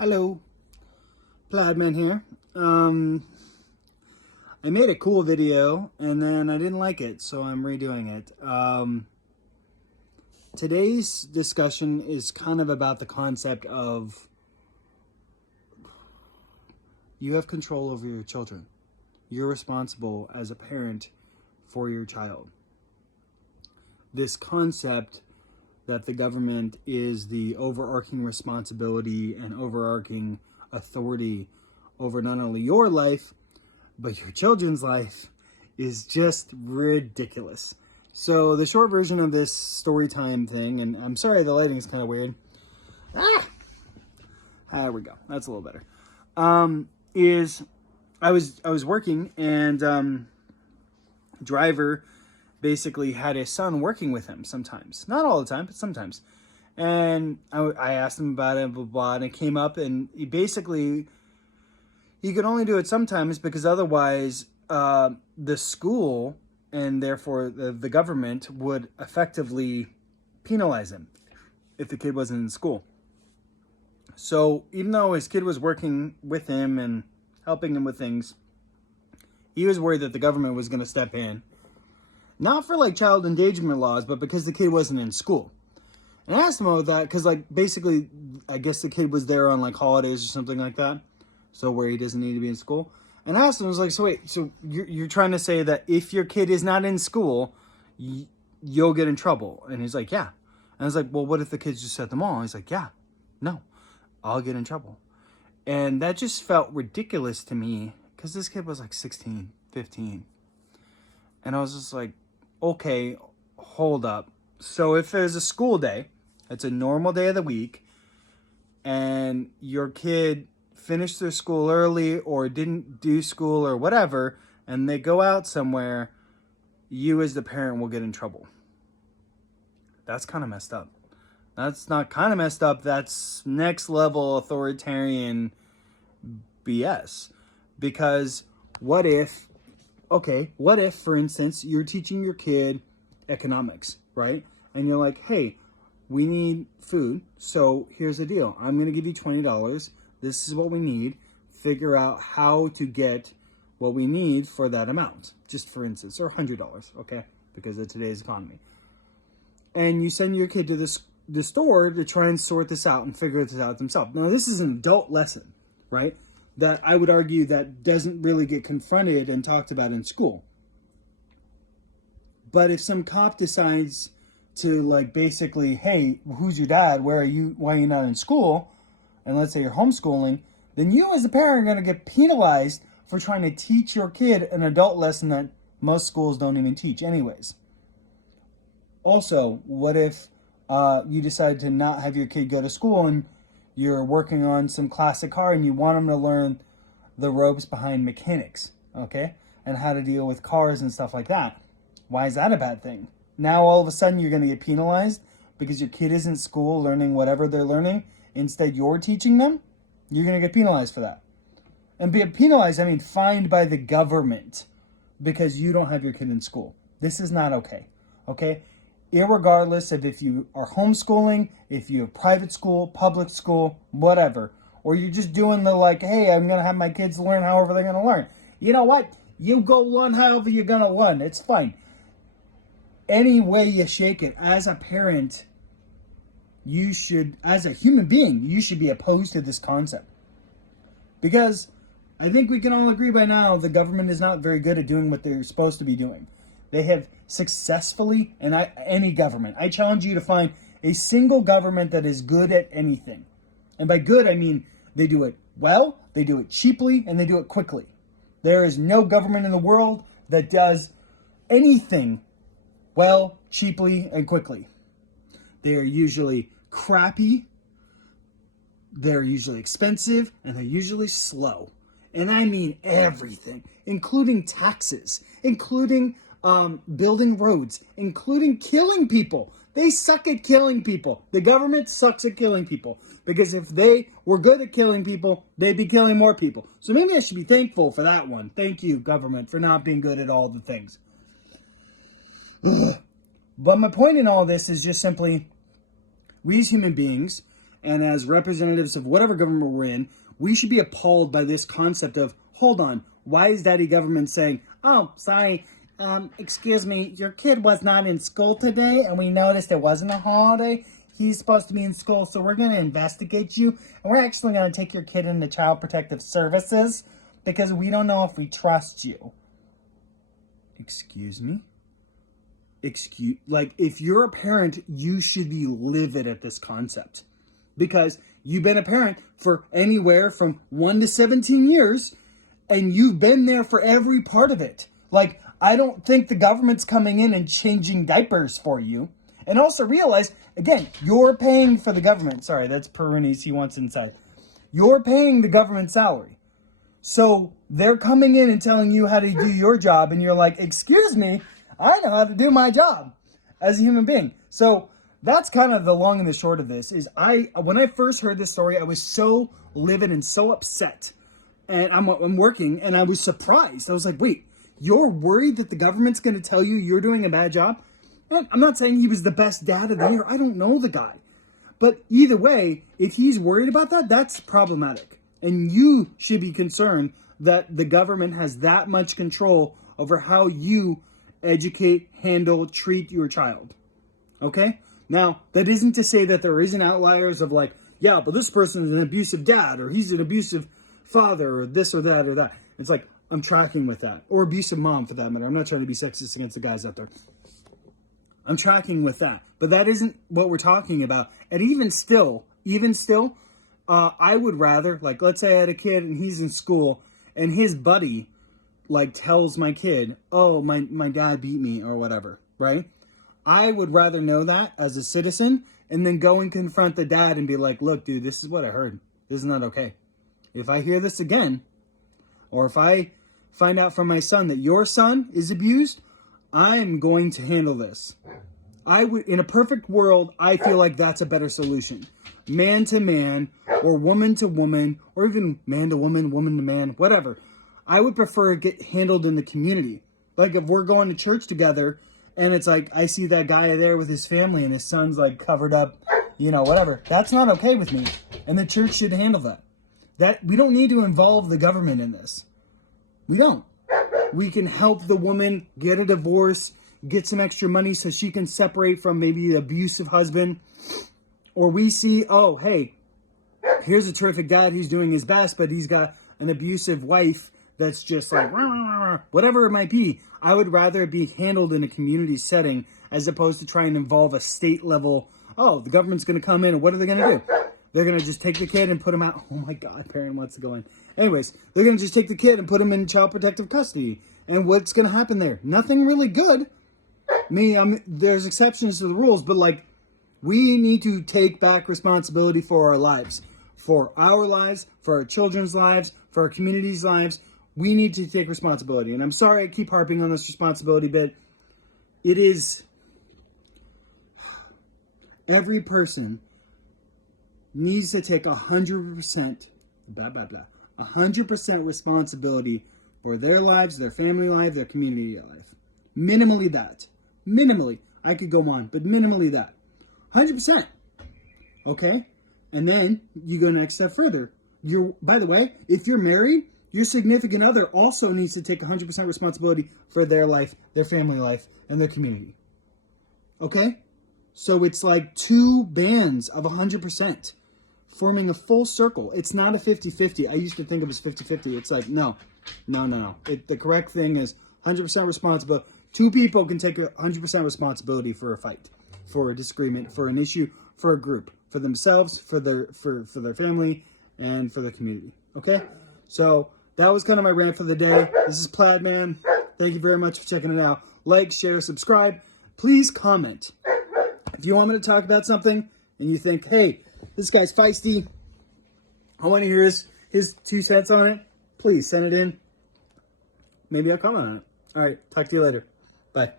Hello, Plaidman here. I made a cool video and then I didn't like it, so I'm redoing it. Today's discussion is kind of about the concept of you have control over your children. You're responsible as a parent for your child. This concept that the government is the overarching responsibility and overarching authority over not only your life, but your children's life is just ridiculous. So the short version of this story time thing, and I'm sorry the lighting is kind of weird. There we go. That's a little better. Is I was working and driver basically had his son working with him sometimes. Not all the time, but sometimes. And I asked him about it, blah, blah, and it came up, and he could only do it sometimes because otherwise the school and therefore the government would effectively penalize him if the kid wasn't in school. So even though his kid was working with him and helping him with things, he was worried that the government was going to step in. Not for like child endangerment laws, but because the kid wasn't in school. And I asked him about that because like basically I guess the kid was there on like holidays or something like that. So where he doesn't need to be in school. And I asked him, I was like, so wait, so you're trying to say that if your kid is not in school, you'll get in trouble? And he's like, yeah. And I was like, well, what if the kids just at the mall? He's like, yeah, no, I'll get in trouble. And that just felt ridiculous to me because this kid was like 16, 15. And I was just like, okay, hold up. So if there's a school day, it's a normal day of the week, and your kid finished their school early or didn't do school or whatever, and they go out somewhere, you as the parent will get in trouble. That's kind of messed up. That's not kind of messed up. That's next level authoritarian BS. Because what if, for instance, you're teaching your kid economics, right? And you're like, hey, we need food. So here's the deal. I'm going to give you $20. This is what we need. Figure out how to get what we need for that amount. Just for instance, or $100, okay? Because of today's economy. And you send your kid to the store to try and sort this out and figure this out themselves. Now, this is an adult lesson, right? That I would argue that doesn't really get confronted and talked about in school. But if some cop decides to like basically, hey, who's your dad? Where are you? Why are you not in school? And let's say you're homeschooling, then you as a parent are going to get penalized for trying to teach your kid an adult lesson that most schools don't even teach anyways. Also, what if you decide to not have your kid go to school and you're working on some classic car and you want them to learn the ropes behind mechanics, okay? And how to deal with cars and stuff like that. Why is that a bad thing? Now all of a sudden you're going to get penalized because your kid is in school learning whatever they're learning. Instead you're teaching them. You're going to get penalized for that. And be penalized, I mean fined by the government because you don't have your kid in school. This is not okay, okay? Irregardless of if you are homeschooling, if you have private school, public school, whatever, or you're just doing the like, hey, I'm going to have my kids learn however they're going to learn. You know what? You go learn however you're going to learn. It's fine. Any way you shake it, as a parent, you should, as a human being, you should be opposed to this concept. Because I think we can all agree by now the government is not very good at doing what they're supposed to be doing. They have successfully, and any government, I challenge you to find a single government that is good at anything. And by good, I mean they do it well, they do it cheaply, and they do it quickly. There is no government in the world that does anything well, cheaply, and quickly. They are usually crappy, they're usually expensive, and they're usually slow. And I mean everything, including taxes, including building roads, including killing people. They suck at killing people. The government sucks at killing people. Because if they were good at killing people, they'd be killing more people. So maybe I should be thankful for that one. Thank you, government, for not being good at all the things. But my point in all this is just simply, we as human beings, and as representatives of whatever government we're in, we should be appalled by this concept of, hold on, why is daddy government saying, oh, sorry, excuse me, your kid was not in school today, and we noticed it wasn't a holiday. He's supposed to be in school, so we're going to investigate you, and we're actually going to take your kid into Child Protective Services because we don't know if we trust you. Excuse me? Like, if you're a parent, you should be livid at this concept. Because you've been a parent for anywhere from 1 to 17 years, and you've been there for every part of it. Like, I don't think the government's coming in and changing diapers for you. And also realize, again, you're paying for the government. Sorry, that's Perunis, he wants inside. You're paying the government salary. So they're coming in and telling you how to do your job, and you're like, excuse me, I know how to do my job as a human being. So that's kind of the long and the short of this. Is when I first heard this story, I was so livid and so upset. And I'm working, and I was surprised. I was like, wait, you're worried that the government's going to tell you you're doing a bad job? And I'm not saying he was the best dad of the year. I don't know the guy. But either way, if he's worried about that, that's problematic. And you should be concerned that the government has that much control over how you educate, handle, treat your child. Okay? Now, that isn't to say that there isn't outliers of like, yeah, but this person is an abusive dad, or he's an abusive father, or this or that or that. It's like, I'm tracking with that. Or abusive mom, for that matter. I'm not trying to be sexist against the guys out there. I'm tracking with that. But that isn't what we're talking about. And even still, I would rather, like, let's say I had a kid and he's in school and his buddy, like, tells my kid, oh, my dad beat me or whatever, right? I would rather know that as a citizen and then go and confront the dad and be like, look, dude, this is what I heard. This is not okay. If I hear this again, or if I find out from my son that your son is abused, I'm going to handle this. I would, in a perfect world, I feel like that's a better solution. Man to man, or woman to woman, or even man to woman, woman to man, whatever. I would prefer it get handled in the community. Like if we're going to church together, and it's like, I see that guy there with his family, and his son's like covered up, whatever. That's not okay with me. And the church should handle that. We don't need to involve the government in this. We don't. We can help the woman get a divorce, get some extra money so she can separate from maybe the abusive husband. Or we see, oh, hey, here's a terrific dad. He's doing his best, but he's got an abusive wife that's just like, whatever it might be. I would rather it be handled in a community setting as opposed to trying to involve a state level, oh, the government's going to come in, and what are they going to do? They're going to just take the kid and put him out. Oh my God, parent wants to go in. Anyways, they're going to just take the kid and put him in child protective custody. And what's going to happen there? Nothing really good. There's exceptions to the rules, but like, we need to take back responsibility for our lives. For our lives, for our children's lives, for our community's lives. We need to take responsibility. And I'm sorry I keep harping on this responsibility bit. It is, every person needs to take 100%, 100% responsibility for their lives, their family life, their community life. Minimally that. Minimally. I could go on, but minimally that. 100%. Okay? And then you go next step further. By the way, if you're married, your significant other also needs to take 100% responsibility for their life, their family life, and their community. Okay? So it's like two bands of 100%. Forming a full circle. It's not a 50-50. I used to think it was 50-50. It's like, no. The correct thing is 100% responsible. Two people can take 100% responsibility for a fight, for a disagreement, for an issue, for a group, for themselves, for their family, and for the community. Okay? So that was kind of my rant for the day. This is Plaid Man. Thank you very much for checking it out. Like, share, subscribe. Please comment. If you want me to talk about something and you think, hey, this guy's feisty, I want to hear his 2 cents on it, please send it in. Maybe I'll comment on it. All right, talk to you later. Bye.